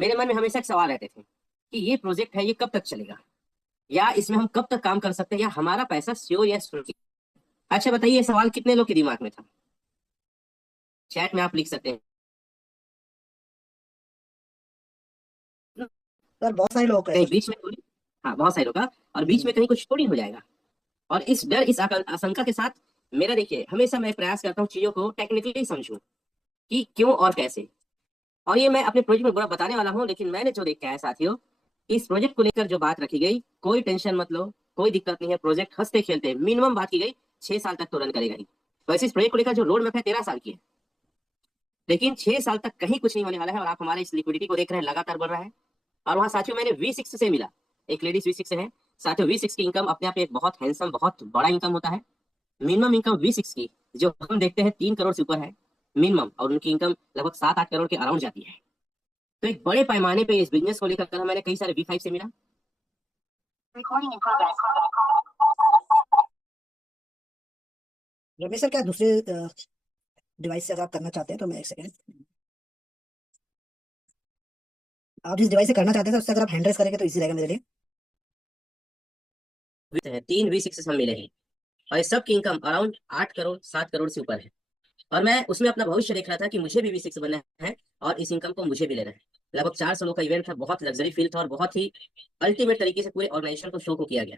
मेरे मन में हमेशा एक सवाल रहते थे कि ये प्रोजेक्ट है, ये कब तक चलेगा, या इसमें हम कब तक काम कर सकते हैं, या हमारा पैसा श्योर या सुरक्षित। अच्छा बताइए, ये सवाल कितने लोग के दिमाग में था? चैट में आप लिख सकते हैं। सर बहुत सारे लोग कहीं हैं। बीच में थोड़ी, हाँ बहुत सारे लोग का, और बीच में कहीं कुछ थोड़ी हो जाएगा। और इस डर, इस आशंका के साथ मेरा, देखिए, हमेशा मैं प्रयास करता हूँ चीजों को टेक्निकली समझूं कि क्यों और कैसे। और ये मैं अपने प्रोजेक्ट में बड़ा बताने वाला हूँ, लेकिन मैंने जो देखा है साथियों, कि इस प्रोजेक्ट को लेकर जो बात रखी गई, कोई टेंशन मत लो, कोई दिक्कत नहीं है। प्रोजेक्ट हंसते खेलते, मिनिमम बात की गई 6 साल तक तो रन करेगा ही। वैसे इस प्रोजेक्ट को लेकर जो रोड मैप है 13 साल की है, लेकिन 6 साल तक कहीं कुछ नहीं होने वाला है। और आप हमारे इस लिक्विडिटी को देख रहे हैं, लगातार बढ़ रहा है। और वहाँ साथियों मैंने V6 से मिला, एक लेडीज V6 है साथियों। V6 की इनकम अपने आप में एक बहुत हैंडसम, बहुत बड़ा इनकम होता है। मिनिमम इनकम V6 की जो हम देखते हैं 3 करोड़ से ऊपर है मिनिमम, और उनकी इनकम लगभग 7-8 करोड़ के अराउंड जाती है। तो एक बड़े पैमाने पे इस बिजनेस को लेकर कल मैंने कई सारे V5 से मिला। Recording in progress. Ramesh sir, क्या दूसरे डिवाइस से अगर आप करना चाहते हैं तो मैं एक सेकेंड, आप जिस डिवाइस से करना चाहते हैं उससे अगर आप हैंड रेस करेंगे तो इजी रहेगा मेरे लिए। 3 V6 हम मिले हैं, और इस सब की इनकम अराउंड 8 करोड़ 7 करोड़ से ऊपर है। और मैं उसमें अपना भविष्य देख रहा था कि मुझे भी V6 बनना है, और इस इनकम को मुझे भी लेना है। लगभग 400 लोग का इवेंट था, बहुत लग्जरी फील था, और बहुत ही अल्टीमेट तरीके से पूरे ऑर्गेनाइजेशन को शो को किया गया।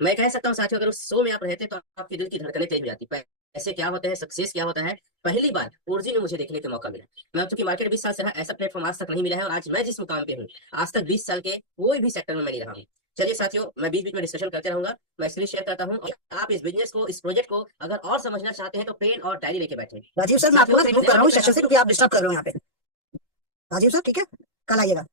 मैं कह सकता हूँ साथियों, अगर उस शो में आप रहते तो आपके दिल की धड़कनें तेज हो जाती। पैसे क्या होते हैं, सक्सेस क्या होता है, पहली बार ओरिजिन में मुझे देखने का मौका मिला। मैं चूंकि मार्केट 20 साल से रहा, ऐसा प्लेटफॉर्म आज तक नहीं मिला है। और आज मैं जिस मुकाम पे हूँ, आज तक 20 साल के कोई भी सेक्टर में मैं नहीं रहा हूँ। चलिए साथियों, मैं बीच बीच में डिस्कशन करते रहूंगा, मैं इसलिए शेयर करता हूँ। और आप इस बिजनेस को, इस प्रोजेक्ट को अगर और समझना चाहते हैं तो पेन और डायरी लेके बैठे। राजीव सर, मैं आपको साथियों ना रिमूव कर रहा हूँ सेशन से क्योंकि आप डिस्टर्ब कर रहे हो यहाँ पे। राजीव सर ठीक है, कल आइएगा।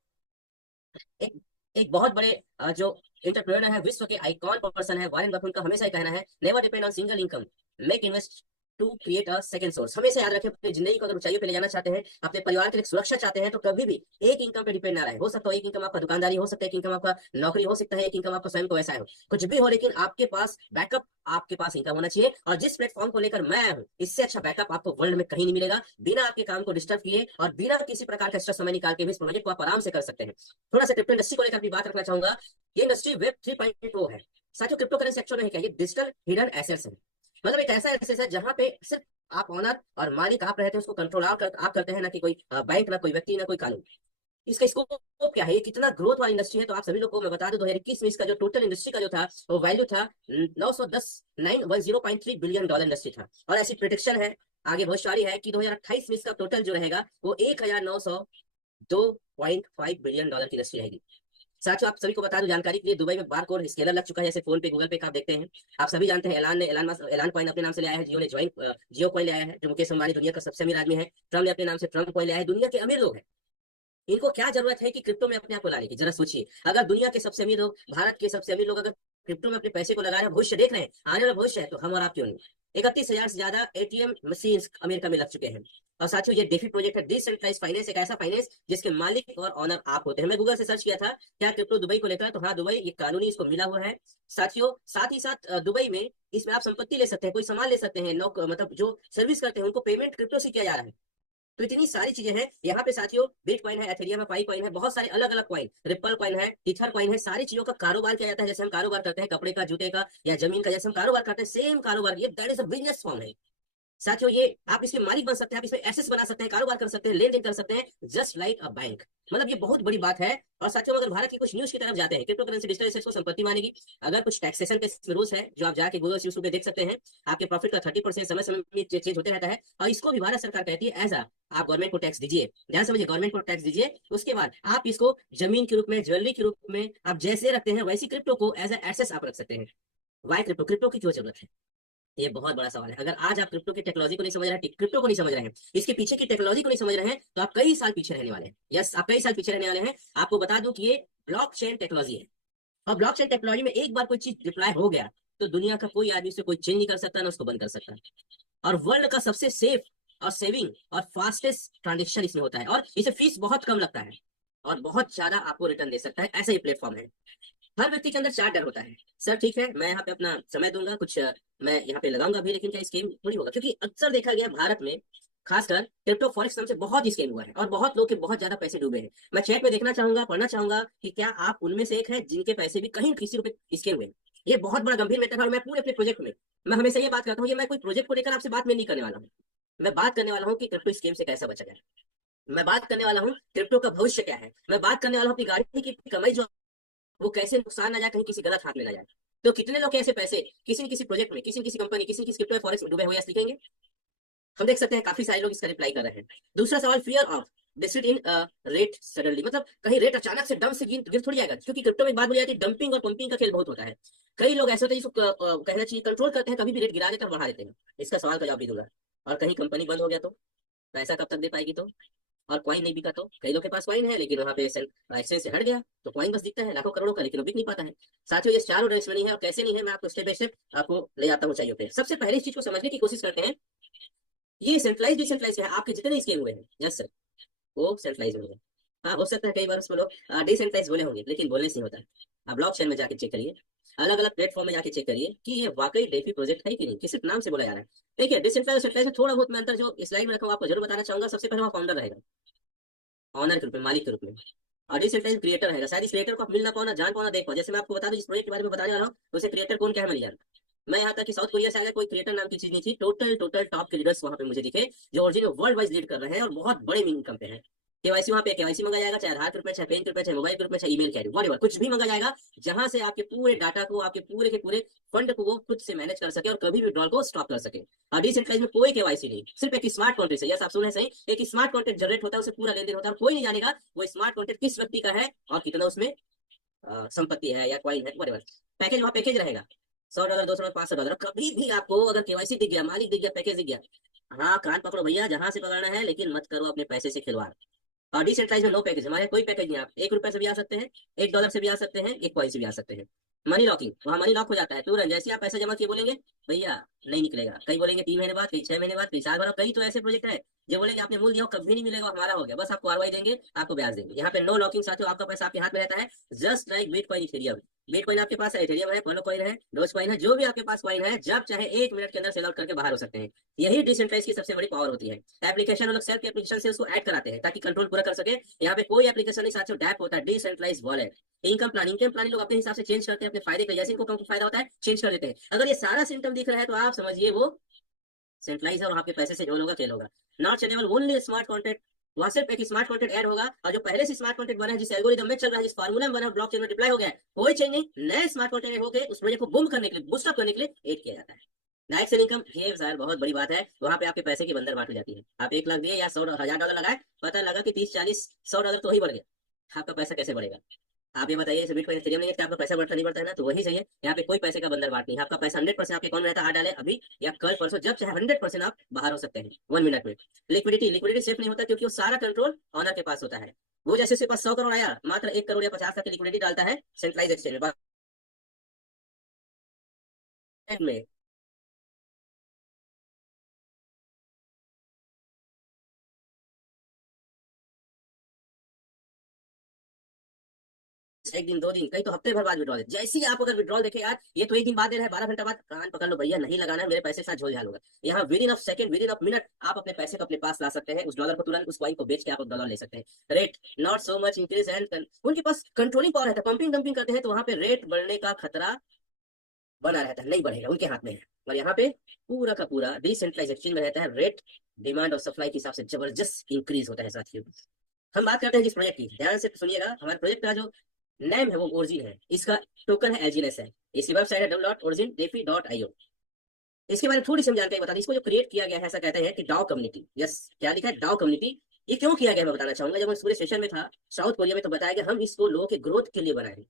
एक एक बहुत बड़े जो एंटरप्रेन्योर है, विश्व के आइकॉन पर्सन है, वॉरेन बफेट का हमेशा ही कहना है, never depend on single income, make invest to create a second source. हमेशा याद रखें, अपनी जिंदगी को अगर ऊंचाइयों पे ले जाना चाहते हैं, अपने परिवार के लिए सुरक्षा चाहते हैं, तो कभी भी एक इनकम पे डिपेंड ना रहे। हो सकता है एक इनकम आपका दुकानदारी हो सकता है, एक इनकम आपका नौकरी हो सकता है, एक इनकम आपका स्वयं को व्यवसाय हो, कुछ भी हो, लेकिन आपके पास बैकअप, आपके पास इनकम होना चाहिए। और जिस प्लेटफॉर्म को लेकर मैं आया हूँ, इससे अच्छा बैकअप आपको वर्ल्ड में कहीं नहीं मिलेगा। बिना आपके काम को डिस्टर्ब किए और बिना किसी प्रकार का एक्स्ट्रा समय निकाल के भी इस प्रोजेक्ट को आप आराम से कर सकते हैं। थोड़ा सा क्रिप्टो इंडस्ट्री को लेकर भी बात रखना चाहूंगा। ये इंडस्ट्री वेब 3.0 है साथियों। क्रिप्टो करेंसी एक्चुअल में क्या, ये डिजिटल हिडन एसेट्स है। मतलब एक ऐसा एसेट है जहां पे सिर्फ आप ऑनर और मालिक आप रहते हैं, उसको कंट्रोल आप करते हैं, ना कि कोई बैंक, ना कोई व्यक्ति, ना कोई कानून। इसका स्कोप क्या है, ये कितना ग्रोथ वाली इंडस्ट्री है, तो आप सभी लोग को मैं बता दूं, 2021 में इसका जो टोटल इंडस्ट्री का जो था वो वैल्यू था 910,910.3 बिलियन डॉलर इंडस्ट्री था। और ऐसी प्रिडिक्शन है, आगे भविष्यवाणी है कि 2028 में इसका टोटल जो रहेगा वो 1902.5 बिलियन डॉलर की इंडस्ट्री रहेगी। साथियों आप सभी को बता दूं जानकारी के लिए, दुबई में बार कोड स्केलर लग चुका है, जैसे फोन पे, गूगल पे का आप देखते हैं। आप सभी जानते हैं, एलान कॉइन अपने नाम से ले आया है, जियो ने जियो कॉइन ले आया है, जो मुकेश अंबानी दुनिया का सबसे अमीर आदमी है। ट्रम्प ने अपने नाम से ट्रम्प कॉइन ले आया है। दुनिया के अमीर लोग हैं, इनको क्या जरूरत है कि क्रिप्टो में अपने आप को लाने की? जरा सोचिए, अगर दुनिया के सबसे अमीर लोग, भारत के सबसे अमीर लोग अगर क्रिप्टो में अपने पैसे को लगा रहे हैं, भविष्य देख रहे हैं, आने वाला भविष्य है, तो हम और आप क्यों नहीं? 31,000 से ज्यादा एटीएम मशीन अमेरिका में लग चुके हैं। और साथियों ये डेफी प्रोजेक्ट है, डिसेंट्रलाइज फाइनेंस, एक ऐसा फाइनेंस जिसके मालिक और ऑनर आप होते हैं। मैं गूगल से सर्च किया था क्या क्रिप्टो दुबई को लेकर, तो हाँ, दुबई ये कानूनी इसको मिला हुआ है साथियों। साथ ही साथ दुबई में इसमें आप संपत्ति ले सकते हैं, कोई सामान ले सकते हैं, मतलब जो सर्विस करते हैं उनको पेमेंट क्रिप्टो से किया जा रहा है। तो इतनी सारी चीजें हैं यहाँ पे साथियों। बिटकॉइन है, एथेरियम है, पाई कॉइन है, बहुत सारे अलग अलग कॉइन, रिपल कॉइन है, टीथर कॉइन है। सारी चीजों का कारोबार किया जाता है, जैसे हम कारोबार करते हैं कपड़े का, जूते का, या जमीन का, जैसे हम कारोबार करते हैं, सेम कारोबार। ये that is a business form है साथियों। ये आप इसके मालिक बन सकते हैं, आप इसमें एसेस बना सकते हैं, कारोबार कर सकते हैं, लेन देन कर सकते हैं, जस्ट लाइक अ बैंक। मतलब ये बहुत बड़ी बात है। और साथियों अगर भारत की कुछ न्यूज की तरफ जाते हैं, क्रिप्टो करेंसी डिजिटल एसेट्स को संपत्ति मानेगी। अगर कुछ टैक्सेशन के रूल्स है जो आप जाके गूगल यूट्यूब पे देख सकते हैं, आपके प्रॉफिट का 30% समय समय में चेंज होते रहता है। और इसको भी भारत सरकार कहती है एज आप गवर्नमेंट को टैक्स दीजिए, ध्यान समझिए, गवर्नमेंट को टैक्स दीजिए। उसके बाद आप इसको जमीन के रूप में, ज्वेलरी के रूप में आप जैसे रखते हैं, वैसी क्रिप्टो को एज एसेस आप रख सकते हैं। वाई क्रिप्टो, क्रिप्टो की क्यों जरूरत है? ये बहुत बड़ा सवाल है। अगर आज आप क्रिप्टो की टेक्नोलॉजी को नहीं समझ रहे हैं, क्रिप्टो को नहीं समझ रहे हैं, इसके पीछे की टेक्नोलॉजी को नहीं समझ रहे हैं, तो आप कई साल पीछे रहने वाले हैं। यस, आप कई साल पीछे रहने वाले हैं। आपको बता दूं कि ये ब्लॉकचेन टेक्नोलॉजी है। और ब्लॉकचेन टेक्नोलॉजी में एक बार कोई चीज डिप्लॉय हो गया तो दुनिया का कोई आदमी उसे कोई चेंज नहीं कर सकता, ना उसको बंद कर सकता। और वर्ल्ड का सबसे सेफ और सेविंग और फास्टेस्ट ट्रांजेक्शन इसमें होता है। और इसे फीस बहुत कम लगता है, और बहुत ज्यादा आपको रिटर्न दे सकता है। ऐसा ही प्लेटफॉर्म है। हर व्यक्ति के अंदर 4 डर होता है। सर ठीक है, मैं यहाँ पे अपना समय दूंगा, कुछ मैं यहाँ पे लगाऊंगा भी, लेकिन क्या स्कीम थोड़ी होगा? क्योंकि अक्सर देखा गया भारत में खासकर क्रिप्टो फॉरेक्स नाम से बहुत ही स्कैम हुआ है और बहुत लोग के बहुत ज्यादा पैसे डूबे हैं। मैं चैट में देखना चाहूंगा, पढ़ना चाहूंगा कि क्या आप उनमें से एक है जिनके पैसे भी कहीं किसी रुपए स्कैम हुए हैं। ये बहुत बड़ा गंभीर मैटर है और मैं पूरे अपने प्रोजेक्ट में मैं हमेशा ये बात करता हूँ, ये मैं कोई प्रोजेक्ट को लेकर आपसे बात में नहीं करने वाला हूँ। मैं बात करने वाला हूँ कि क्रिप्टो स्कैम से कैसा बचा जाए। मैं बात करने वाला हूँ क्रिप्टो का भविष्य क्या है। मैं बात करने वाला हूँ अपनी गाड़ी की कमाई जो वो कैसे नुकसान ना जाए, कहीं किसी गलत हाथ में ना जाए। तो कितने लोग ऐसे पैसे किसी न किसी प्रोजेक्ट में, किसी न किसी कंपनी, किसी न किसी क्रिप्टो फॉरेक्स में डूबे हुए सीखेंगे। हम देख सकते हैं काफी सारे लोग इसका रिप्लाई कर रहे हैं। दूसरा सवाल, fear of deceit in rat suddenly, मतलब कहीं रेट अचानक से डंप से गिर थोड़ी जाएगा, क्योंकि क्रिप्टो में एक बात बोली जाती है, डंपिंग और पंपिंग का खेल बहुत होता है। कई लोग ऐसे होते हैं जिसको कहना चाहिए कंट्रोल करते हैं, कभी भी रेट गिरा देते हैं और बढ़ा देते हैं। इसका सवाल का जवाब भी दूंगा। और कहीं कंपनी बंद हो गया तो पैसा कब तक दे पाएगी? तो और कॉइन नहीं बिका तो कई लोग के पास कॉइन है लेकिन वहां पे एक्सचेंज से हट गया तो कॉइन बस दिखता है लाखों करोड़ों का, लेकिन वो बिक नहीं पाता है। साथियों, ये चारों रेस नहीं है और कैसे नहीं है, मैं आपको स्टेप बाय स्टेप आपको ले आता हूँ चाहिए पे। सबसे पहले इस चीज को समझने की कोशिश करते हैं, ये सेंट्रलाइज डिसेंट्रलाइज है। आपके जितने स्कीम हुए हैं, यस सर, वो सेंट्रलाइज हुए हैं। हाँ, हो सकता है कई बार उसमें लोग डिसेंट्रलाइज बोले होंगे, लेकिन बोलने से नहीं होता है। आप ब्लॉक चेन में जाके चेक करिए, अलग अलग प्लेटफॉर्म में जाके चेक करिए कि ये वाकई डेफी प्रोजेक्ट है कि नहीं, किस नाम से बोला जा रहा है। देखिए, डिसेंट्रलाइज और सेंट्रलाइज में थोड़ा बहुत मैं अंतर जो स्लाइड में रखा हूँ आपको जरूर बताना चाहूंगा। सबसे पहले वहाँ फाउंडर रहेगा, ऑनर के रूप में, मालिक के रूप में। और डिसेंट्रलाइज क्रिएटर रहेगा, शायद इस क्रिएटर को आप मिल ना पाओ, ना जान पाओ, ना देख पाओ। जैसे मैं आपको बता दूं जिस प्रोजेक्ट के बारे में बताने वाला हूँ उसे क्रिएटर कौन क्या है मैं नहीं जानता। मैं यहाँ तक कि साउथ कोरिया से आया कोई क्रिएटर नाम की चीज नहीं थी। टोटल टॉप के लीडर्स वहां पे मुझे दिखे जो ओरिजिनल वर्ल्ड वाइज लीड कर रहे हैं और बहुत बड़े इनकम पे हैं। केवाईसी वहाँ पे केवाईसी मंगा जाएगा, चाहे आधार के रूप में, चाहे पेन के रूप में, चाहे मोबाइल के रूप में, चाहे ईमेल के व्हाटएवर, कुछ भी मंगा जाएगा जहां से आपके पूरे डाटा को, आपके पूरे के पूरे फंड को वो खुद से मैनेज कर सके और कभी भी विड्रॉल को स्टॉप कर सके। और डिसेंट्रलाइज में कोई केवाईसी नहीं, सिर्फ एक स्मार्ट कॉन्ट्रैक्ट से, यस आप सुने सही, एक स्मार्ट कॉन्ट्रैक्ट जनरेट होता है, उसे पूरा लेन देन होता है और कोई नहीं जानेगा वो स्मार्ट कॉन्ट्रैक्ट किस व्यक्ति का है और कितना उसमें संपत्ति है या कॉइन है, व्हाटएवर। पैकेज वहाँ पैकेज रहेगा, $100, $200, $500। कभी भी आपको अगर केवाईसी दिख गया, मालिक दिख गया, पैकेज दिख गया, हाँ कान पकड़ो भैया, जहां से पकड़ना है, लेकिन मत करो अपने पैसे से खिलवाड़। और डिसेंट्रलाइज में नो पैकेज, हमारे कोई पैकेज नहीं। आप $1 से भी आ सकते हैं, $1 से भी आ सकते हैं, एक कॉइन से भी आ सकते हैं। मनी लॉकिंग, वहाँ मनी लॉक हो जाता है तुरंत, जैसे आप पैसा जमा किए बोलेंगे भैया नहीं निकलेगा। कई बोलेंगे 3 महीने बाद, कई 6 महीने बाद, कई साल बाद। कई तो ऐसे प्रोजेक्ट है जो बोलेंगे आपने मूल दिया कभी नहीं मिलेगा, हमारा हो गया, बस आपको आरवाई देंगे, आपको ब्याज देंगे। यहाँ पे नो लॉकिंग साथियों, आपका पैसा आपके हाथ में रहता है, just like bitcoin, Ethereum. Bitcoin आपके पास है, इथेरियम है, पोलो कॉइन है, डोज कॉइन है, जो भी आपके पास कॉइन है, जब चाहे 1 मिनट के अंदर सेल आउट करके बाहर हो सकते हैं। यही डिसेंट्रलाइज की सबसे बड़ी पावर होती है। एप्लीकेशन और सेल्फ एप्लीकेशन से उसको ऐड कराते हैं ताकि कंट्रोल पूरा कर सके। यहाँ पे कोई एप्लीकेशन नहीं साथियों, डैप होता है, डिसेंट्रलाइज वॉलेट। इनकम प्लानिंग लोग अपने हिसाब से चेंज करते हैं अपने फायदे के, जैसे इनको कम फायदा होता है चेंज कर देते हैं। अगर ये सारा सिम्टम दिख रहा है तो आप समझिए वो सेंट्रलाइज है और आपके पैसे से जो होगा खेल होगा। Not changeable, only smart contract. वहां सिर्फ एक स्मार्ट कॉन्ट्रैक्ट ऐड होगा और जो पहले से स्मार्ट कॉन्ट्रैक्ट बना है, जिस एल्गोरिदम में चल रहा है, जिस फार्मूला में बना है, ब्लॉकचेन में डिप्लॉय हो गया है, कोई चेंज नहीं। नए स्मार्ट कॉन्ट्रैक्ट होकर उस प्रोजेक्ट को बूम करने के लिए, बूस्टअप करने के लिए ऐड किया जाता है। डायरेक्ट सेल इनकम, ये सर बहुत बड़ी बात है। वहां पे आपके पैसे की बंदर बांट हो जाती है। आप 1 लाख दिए या $100,000 लगाए, पता लगा कि 30, 40, $100 तो ही बढ़ गया, आपका पैसा कैसे बढ़ेगा? आप ये बताइए, जैसे बिटकॉइन इथेरियम नहीं है कि आपका पैसा बढ़ता नहीं बढ़ता है ना, तो वही सही है। यहाँ पे कोई पैसे का बंदर बांट नहीं है, आपका पैसा 100% आपके अकाउंट में रहता है। आज डाले अभी या कल परसों, जब चाहे 100% आप बाहर हो सकते हैं 1 मिनट में। लिक्विडिटी सेफ नहीं होता क्योंकि वो सारा कंट्रोल ऑनर के पास होता है। वो जैसे उसके पास 100 करोड़ आया, मात्र 1 करोड़ या 50 लाख की लिक्विडिटी डालता है सेंट्रलाइज एक्सचेंज में। एक दिन, 2 दिन, कई तो हफ्ते भर बाद विड्रॉल। जैसे ही आप अगर विड्रॉल देखे यार, ये तो 1 दिन बाद दे रहा है, 12 घंटा बाद, कान पकड़ लो भैया, नहीं लगाना है, मेरे पैसे के साथ झोल झाल होगा। यहाँ with in of second, with in of minute आप अपने पैसे को अपने पास ला सकते हैं। उस डॉलर को तुरंत उस कॉइन को बेच के आप डॉलर ले सकते हैं। Rate not so much increase and उनके पास कंट्रोलिंग पावर है। पंपिंग डंपिंग करते हैं तो वहां पे रेट बढ़ने का खतरा बना रहता है, नहीं बढ़ेगा, उनके हाथ में है। और यहाँ पे पूरा का पूरा डिसेंट्रलाइज एक्सचेंज में रहता है, रेट डिमांड और सप्लाई के हिसाब से जबरदस्त इंक्रीज होता है साथियों। हम बात करते हैं जिस प्रोजेक्ट की, ध्यान से सुनिएगा। हमारे प्रोजेक्ट का जो नेम है वो ओरिजिन है, इसका टोकन है एलजीएनएस है, इसकी वेबसाइट है www.origin.defi.io। इसके बारे में थोड़ी सी जानकारी बता दी। इसको जो क्रिएट किया गया है, ऐसा कहते हैं कि डाओ कम्युनिटी, यस क्या लिखा है, डाओ कम्युनिटी। ये क्यों किया गया मैं बताना चाहूंगा। जब मैं पूरे सेशन में था साउथ कोरिया में तो बताया गया हम इसको लोगों के ग्रोथ के लिए बनाए हैं,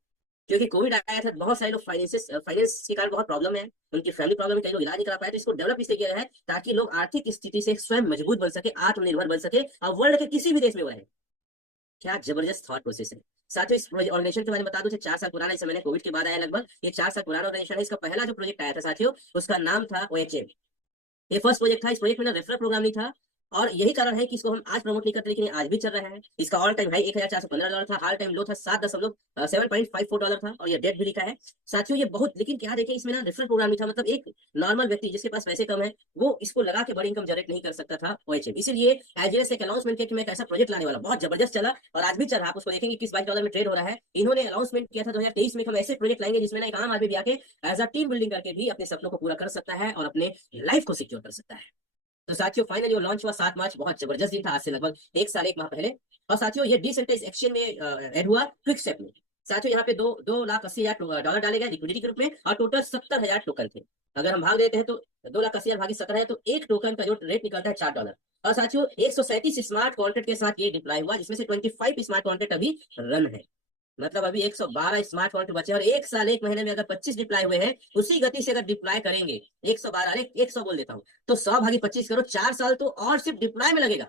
क्योंकि कोविड आया था, बहुत सारे लोग फाइनेंस के कारण बहुत प्रॉब्लम है, उनकी फैमिली प्रॉब्लम है, कई लोग इलाज नहीं करा पाए, तो इसको डेवलप इसलिए किया गया है ताकि लोग आर्थिक स्थिति से स्वयं मजबूत बन सके, आत्मनिर्भर बन सके और वर्ल्ड के किसी भी देश में वो रहे। क्या जबरदस्त थॉट प्रोसेस है साथियों। इस ऑर्गेनाइजेशन के बारे में बता दूं, 4 साल पुराना, इस मैंने कोविड के बाद आया लगभग, ये 4 साल पुराना ऑर्गेनाइजेशन है। इसका पहला जो प्रोजेक्ट आया था साथियों, उसका नाम था OHM। ये फर्स्ट प्रोजेक्ट था। इस प्रोजेक्ट में ना रेफरल प्रोग्राम नहीं था, और यही कारण है कि इसको हम आज प्रमोट नहीं करते, लेकिन ये आज भी चल रहा है। इसका ऑल टाइम हाई $1415 था, ऑल टाइम लो था 7.54 था, और ये डेट भी लिखा है साथियों। ये बहुत, लेकिन क्या देखें इसमें ना रेफरल प्रोग्राम नहीं था, मतलब एक नॉर्मल व्यक्ति जिसके पास पैसे कम है वो इसको लगा के बड़ी इनकम जनरेट नहीं कर सकता था OHM। इसीलिए एजेस एक अनाउंसमेंट किया कि मैं एक ऐसा प्रोजेक्ट लाने वाला, बहुत जबरदस्त चला और आज भी चल रहा है। आप उसको देखेंगे $22 में ट्रेड हो रहा है। इन्होंने अनाउंसमेंट किया था 2023 में हम ऐसे प्रोजेक्ट लाएंगे जिसमें ना एक आम आदमी भी आके एज अ टीम बिल्डिंग करके भी अपने सपनों को पूरा कर सकता है और अपने लाइफ को सिक्योर कर सकता है। तो साथियों फाइनली वो लॉन्च हुआ 7 मार्च, बहुत जबरदस्त दिन था, आज से लगभग 1 माह पहले। और साथियों ये डिसेंट्रलाइज्ड एक्सचेंज में ऐड हुआ क्विकस्टेप में। साथियों यहाँ पे 2,80,000 डॉलर डाले गए लिक्विडिटी के रूप में और टोटल 70,000 टोकन थे। अगर हम भाग देते हैं तो 2,80,000 भागी 17 है तो एक टोकन का जो रेट निकलता है $4। और साथियों 137 स्मार्ट कॉन्ट्रैक्ट के साथ ये डिप्लॉय हुआ, जिसमें से 25 स्मार्ट कॉन्ट्रैक्ट अभी रन है। मतलब अभी 112 स्मार्ट कॉन्ट्रैक्ट बचे और 1 साल 1 महीने में अगर 25 डिप्लॉय हुए हैं, उसी गति से अगर डिप्लॉय करेंगे 100 बोल देता हूँ तो 100 भागी 25 करो, 4 साल तो और सिर्फ डिप्लॉय में लगेगा।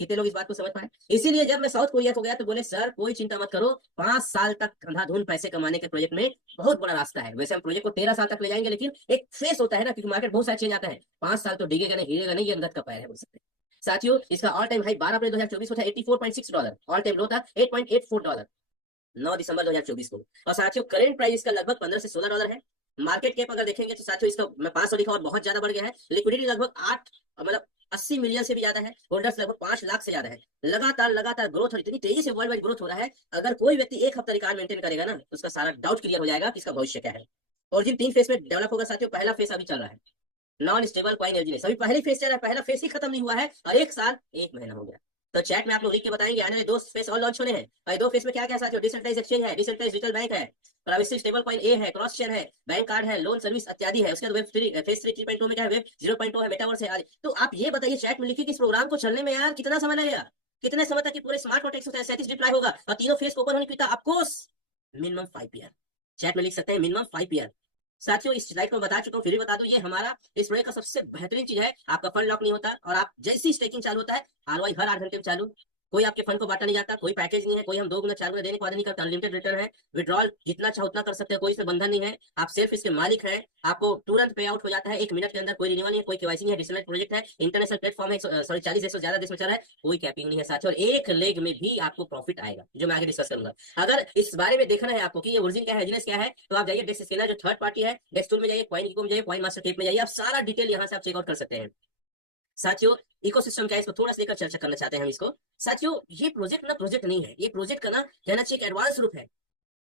कितने लोग इस बात को समझ पाए? इसीलिए जब मैं साउथ कोरिया को गया तो बोले सर कोई चिंता मत करो, 5 साल तक अंधाधुंध पैसे कमाने के प्रोजेक्ट में बहुत बड़ा रास्ता है। वैसे हम प्रोजेक्ट को 13 साल तक ले जाएंगे, लेकिन एक फेस होता है ना, क्योंकि मार्केट बहुत सारा चेंज आता है। 5 साल तो डिगेगा नहीं, हिलेगा नहीं, ये अंगत का पैर है बोल सकते हैं। साथियों इसका ऑल टाइम हाई 12 अप्रैल 2024 को था $84.6, ऑल टाइम लो था $8.84 9 दिसंबर 2024 को। और साथियों करंट प्राइस इसका लगभग $15 से $16 है। मार्केट कैप अगर देखेंगे तो साथियों इसका मैं 500 लिखा और बहुत ज्यादा बढ़ गया है। लिक्विडिटी लगभग 8 मतलब 80 मिलियन से भी ज्यादा है। होल्डर्स लगभग 5 लाख से ज्यादा है। लगातार ग्रोथ, और इतनी तेजी से वर्ल्ड वाइड ग्रोथ हो रहा है, अगर कोई व्यक्ति एक हफ्ता रिकॉर्ड मेंटेन करेगा ना तो उसका सारा डाउट क्लियर हो जाएगा कि इसका भविष्य क्या है। और जिन 3 फेस में डेवलप होगा साथियों, पहला फेस अभी चल रहा है नॉन स्टेबल कॉइन एलजीएस, अभी पहले फेस चल रहा है, पहला फेस ही खत्म नहीं हुआ है और 1 साल 1 महीना हो गया। तो चैट में आप लोग लिख के बताएंगे आने वाले 2 फेस और लॉन्च होने हैं। भाई 2 फेस में क्या क्या साथियों, डिसेंट्रलाइज्ड एक्सचेंज है, डिसेंट्रलाइज्ड डिजिटल बैंक है, प्राइवेसी स्टेबल कॉइन ए है, क्रॉस चेन है, बैंक कार्ड है, लोन सर्विस इत्यादि है। उसके बाद फेस 3 3.2 में क्या है, वेब 0.2 है, मेटावर्स है आदि। तो आप ये बताइए चैट में लिखिए कि इस प्रोग्राम को चलने में यार कितना समय लगेगा, कितने समय तक पूरे स्मार्ट कॉन्ट्रैक्ट 137 डिप्लॉय होगा और तीनों फेस को ओपन होने की ऑफकोर्स मिनिमम 5 ईयर। चैट में लिख सकते हैं मिनिमम 5 ईयर। साथियों इस स्लाइड को बता चुका हूँ, फिर भी बता दूं, ये हमारा इस प्रोजेक्ट का सबसे बेहतरीन चीज है, आपका फंड लॉक नहीं होता और आप जैसी स्टेकिंग चालू होता है ROI हर 8 घंटे में चालू, कोई आपके फंड को बांटा नहीं जाता, कोई पैकेज नहीं है, कोई हम 2 गुना 4 गुना देने को वादा नहीं करता, अनलिमिटेड रिटर्न है, विड्रॉल जितना चाहो उतना कर सकते हैं, कोई इसमें बंधन नहीं है, आप सिर्फ इसके मालिक हैं, आपको तुरंत पे आउट हो जाता है 1 मिनट के अंदर, कोई रिन्यूअल नहीं है, कोई केवाईसी नहीं है, डिसेंट्रलाइज्ड प्रोजेक्ट है, इंटरनेशनल प्लेटफॉर्म है, 40 देशों से ज्यादा देश में चल रहा है, कोई कैपिंग नहीं है साथियों, और एक लेग में भी आपको प्रॉफिट आएगा जो मैं आगे डिस्कस करूंगा। अगर इस बारे में देखना है आपको कि ये ओरिजिन क्या है, एजेंस क्या है, तो आप जाइए डेक्स स्कैनर जो थर्ड पार्टी है, डेक्स टूल में जाइए, कॉइन इको में जाइए, कॉइन मास्टर टेप में जाइए, आप सारा डिटेल यहाँ से आप चेकआउट कर सकते हैं। साथियों इकोसिस्टम क्या है इसको थोड़ा सा लेकर चर्चा करना चाहते हैं हम इसको। साथियों ये प्रोजेक्ट ना प्रोजेक्ट नहीं है, ये प्रोजेक्ट का ना कहना चाहिए एडवांस रूप है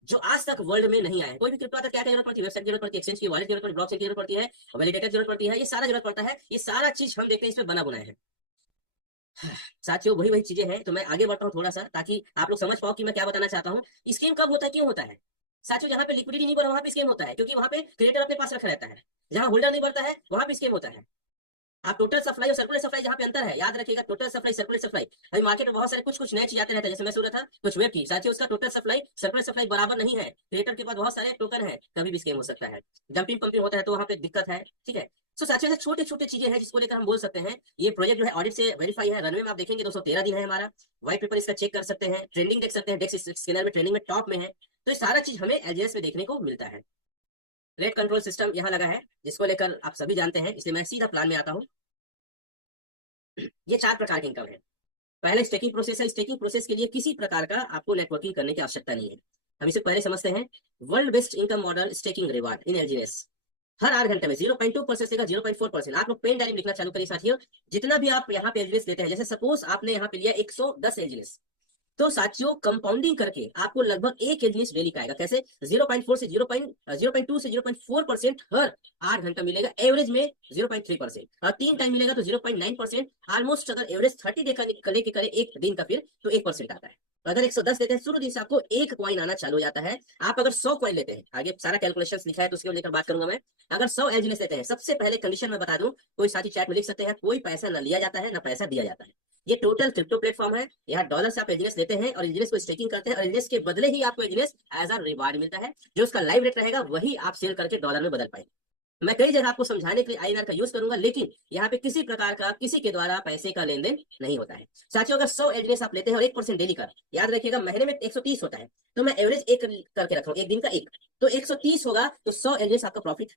जो आज तक वर्ल्ड में नहीं आया है। कोई भी क्रिप्टो आता क्या जरूरत पड़ती है, वेबसाइट की जरूरत पड़ती है, एक्सचेंज की, वॉलेट की जरूरत पड़ती है, ब्लॉकचेन की जरूरत पड़ती है, वैलिडेटर की जरूरत पड़ती है, ये सारा जरूरत पड़ता है, ये सारा चीज हम देखते हैं इसमें बना बनाया है। साथियों वही चीजें हैं, तो मैं आगे बढ़ता हूँ थोड़ा सा ताकि आप लोग समझ पाओ कि मैं क्या बताना चाहता हूँ। स्कीम कब होता है, क्यों होता है साथियों? जहाँ पे लिक्विडिटी नहीं बढ़ा वहां पे स्कीम होता है, क्योंकि वहां पे क्रिएटर अपने पास रखा रहता है। जहां होल्डर नहीं बढ़ता है वहां पे स्कीम होता है। आप टोटल सप्लाई और सर्कुलर सप्लाई जहां पे अंतर है याद रखिएगा, टोटल सप्लाई सर्कुलर सप्लाई। अभी मार्केट में बहुत सारे कुछ नए चीज आते रहते हैं, जैसे मैं सूरत था कुछ वेब की, साथियों उसका टोटल सप्लाई सर्कुलर सप्लाई बराबर नहीं है, क्रिएटर के पास बहुत सारे टोकन है, कभी भी स्कैम हो सकता है, डंपिंग पंपिंग होता है तो वहां पे दिक्कत है। ठीक है, तो साथियों ऐसे छोटे छोटे चीजें हैं जिसको लेकर हम बोल सकते हैं ये प्रोजेक्ट जो है ऑडिट से वेरीफाई है। रनवे में आप देखेंगे 213 दिन है हमारा, व्हाइट पेपर इसका चेक कर सकते हैं, ट्रेंडिंग देख सकते हैं, डेक्स स्कैनर में ट्रेंडिंग में टॉप में है, तो ये सारा चीज हमें एलजीएस में देखने को मिलता है। रेट कंट्रोल सिस्टम यहाँ लगा है जिसको लेकर आप सभी जानते हैं, इसलिए मैं सीधा प्लान में आता हूँ। ये 4 प्रकार की इनकम है। पहले स्टेकिंग प्रोसेस है, स्टेकिंग प्रोसेस के लिए किसी प्रकार का आपको नेटवर्किंग करने की आवश्यकता नहीं है। हम इसे पहले समझते हैं। World best income model staking reward in LGS, हर 8 घंटे में 0.2% से 0.4%। आप लोग पेन डायरी लिखना चालू करिए साथियों, जितना भी आप यहाँ पे एलजीएस लेते हैं, जैसे सपोज आपने यहाँ पे लिया 110 एलजीएस, तो साथियों कंपाउंडिंग करके आपको लगभग एक एलजीएस डेली का आएगा। कैसे? 0.4 से 0.2 से 0.4% हर 8 घंटा मिलेगा, एवरेज में 0.3%, और 3 टाइम मिलेगा तो 0.9%। ऑलमोस्ट अगर एवरेज 30 डे का लेके करे एक दिन का फिर तो 1% आता है। अगर 110 लेते हैं शुरू दिन से आपको 1 कॉइन आना चालू हो जाता है। आप अगर 100 कॉइन लेते हैं, आगे सारा कैलकुलेशन लिखा है तो उसके लेकर बात करूंगा मैं। अगर 100 एलजीएस लेते हैं, सबसे पहले कंडीशन में बता दूं, कोई साथी चैट में लिख सकते हैं, कोई पैसा ना लिया जाता है ना पैसा दिया जाता है। ये टोटल क्रिप्टो प्लेटफॉर्म है, यहाँ डॉलर से आप एलजीएस लेते हैं और एलजीएस को स्टेकिंग करते हैं और एलजीएस के बदले ही आपको एलजीएस एज अ रिवार्ड मिलता है, जो उसका लाइव रेट रहेगा वही आप सेल करके डॉलर में बदल पाएंगे। मैं कई जगह आपको समझाने के लिए आईएनआर का यूज करूंगा, लेकिन यहाँ पे किसी प्रकार का किसी के द्वारा पैसे का लेन देन नहीं होता है। साथियों अगर 100 एलजीएस आप लेते हैं और 1% डेली का, याद रखिएगा महीने में 130 होता है, तो मैं एवरेज 1 करके रख रहा हूँ, एक दिन का 1, तो 130 होगा, तो 100 एलजीएस आपका प्रॉफिट